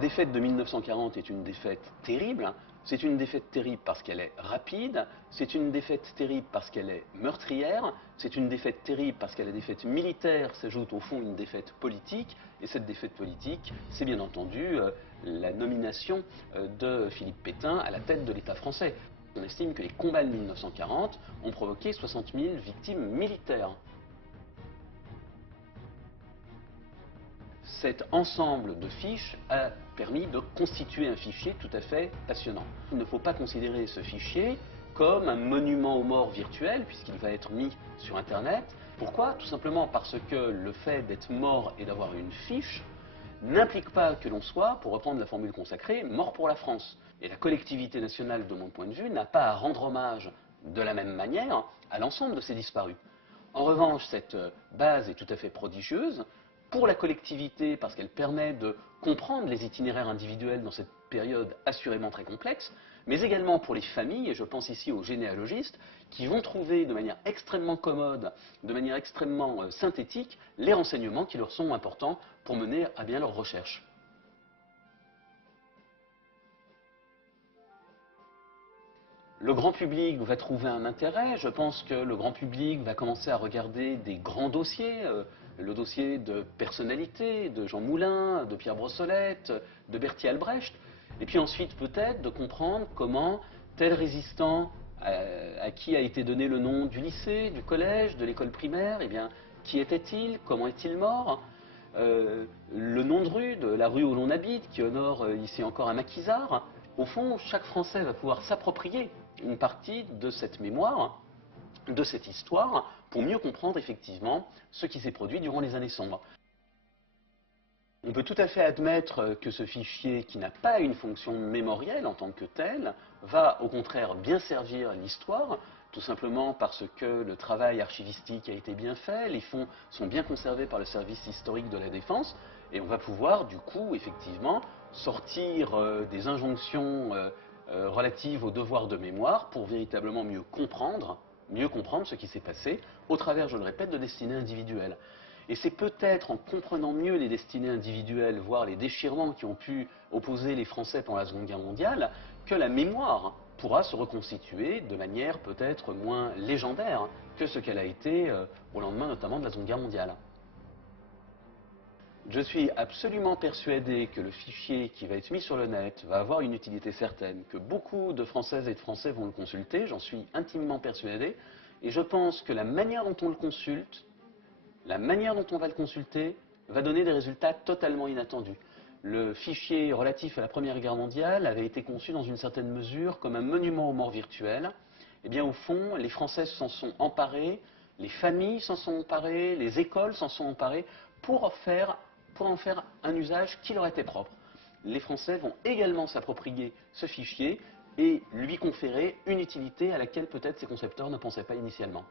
défaite de 1940 est une défaite terrible. C'est une défaite terrible parce qu'elle est rapide, c'est une défaite terrible parce qu'elle est meurtrière, c'est une défaite terrible parce qu'à la défaite militaire s'ajoute au fond une défaite politique, et cette défaite politique, c'est bien entendu la nomination de Philippe Pétain à la tête de l'État français. On estime que les combats de 1940 ont provoqué 60 000 victimes militaires. Cet ensemble de fiches a permis de constituer un fichier tout à fait passionnant. Il ne faut pas considérer ce fichier comme un monument aux morts virtuel, puisqu'il va être mis sur Internet. Pourquoi? Tout simplement parce que le fait d'être mort et d'avoir une fiche n'implique pas que l'on soit, pour reprendre la formule consacrée, mort pour la France. Et la collectivité nationale, de mon point de vue, n'a pas à rendre hommage de la même manière à l'ensemble de ces disparus. En revanche, cette base est tout à fait prodigieuse pour la collectivité parce qu'elle permet de comprendre les itinéraires individuels dans cette période assurément très complexe, mais également pour les familles, et je pense ici aux généalogistes, qui vont trouver de manière extrêmement commode, de manière extrêmement synthétique, les renseignements qui leur sont importants pour mener à bien leurs recherches. Le grand public va trouver un intérêt. Je pense que le grand public va commencer à regarder des grands dossiers, le dossier de personnalité, de Jean Moulin, de Pierre Brossolette, de Berthier Albrecht, et puis ensuite peut-être de comprendre comment tel résistant à qui a été donné le nom du lycée, du collège, de l'école primaire, eh bien, qui était-il, comment est-il mort, le nom de rue, de la rue où l'on habite, qui honore ici encore un maquisard. Au fond, chaque Français va pouvoir s'approprier une partie de cette mémoire, de cette histoire, pour mieux comprendre effectivement ce qui s'est produit durant les années sombres. On peut tout à fait admettre que ce fichier, qui n'a pas une fonction mémorielle en tant que tel, va au contraire bien servir l'histoire, tout simplement parce que le travail archivistique a été bien fait, les fonds sont bien conservés par le service historique de la Défense, et on va pouvoir du coup effectivement sortir des injonctions relatives au devoir de mémoire pour véritablement mieux comprendre ce qui s'est passé au travers, je le répète, de destinées individuelles. Et c'est peut-être en comprenant mieux les destinées individuelles, voire les déchirements qui ont pu opposer les Français pendant la Seconde Guerre mondiale, que la mémoire pourra se reconstituer de manière peut-être moins légendaire que ce qu'elle a été au lendemain notamment de la Seconde Guerre mondiale. Je suis absolument persuadé que le fichier qui va être mis sur le net va avoir une utilité certaine, que beaucoup de Françaises et de Français vont le consulter, j'en suis intimement persuadé, et je pense que la manière dont on le consulte, la manière dont on va le consulter va donner des résultats totalement inattendus. Le fichier relatif à la Première Guerre mondiale avait été conçu dans une certaine mesure comme un monument aux morts virtuels. Eh bien, au fond, les Français s'en sont emparés, les familles s'en sont emparées, les écoles s'en sont emparées pour en faire un usage qui leur était propre. Les Français vont également s'approprier ce fichier et lui conférer une utilité à laquelle peut-être ses concepteurs ne pensaient pas initialement.